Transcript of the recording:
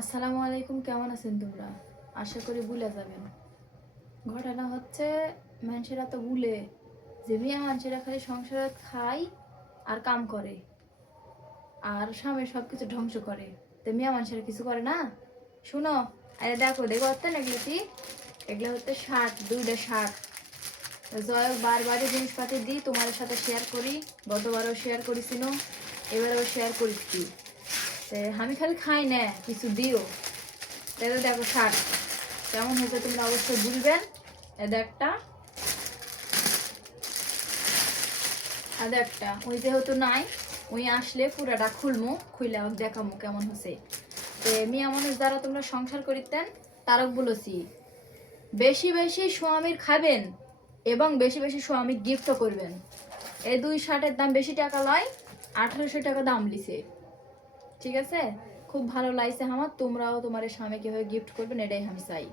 আসসালামু আলাইকুম, কেমন আছেন তোমরা? আশা করি ভুলে যাবেন। ঘটনা হচ্ছে, মানুষেরা তো ভুলে যে মিয়া মানুষেরা খালি সংসারে খায় আর কাম করে আর স্বামীর সবকিছু ধ্বংস করে। তো মিয়া মানুষেরা কিছু করে না। শুনো, আরে দেখো দেখো হচ্ছে না এগুলো কি? এগুলো হচ্ছে শার্ট, দুইটা শার্ট। জয় বারবারই জিনিসপাতি দিই, তোমার সাথে শেয়ার করি। গতবারও শেয়ার করেছিল, এবারেও শেয়ার করেছি। আমি খালি খাই না, কিছু দিও। দেখো দেখো শার্ট কেমন হয়েছে তোমরা অবশ্যই বলবেন। এদের একটা আদা একটা ওই যেহেতু নাই, ওই আসলে পুরাটা খুলমু, খুইলে দেখামু কেমন হয়েছে। মিয়া মানুষ যারা তোমরা সংসার করিতেন তারক বলেছি, বেশি বেশি স্বামীর খাবেন এবং বেশি বেশি স্বামী গিফটও করবেন। এই দুই শার্টের দাম বেশি টাকা লয়, 1800 টাকা দাম লিছে। ঠিক আছে, খুব ভালো লাগছে আমার। তোমরাও তোমার স্বামীকে হয়ে গিফট করবেন, এটাই আমি চাই।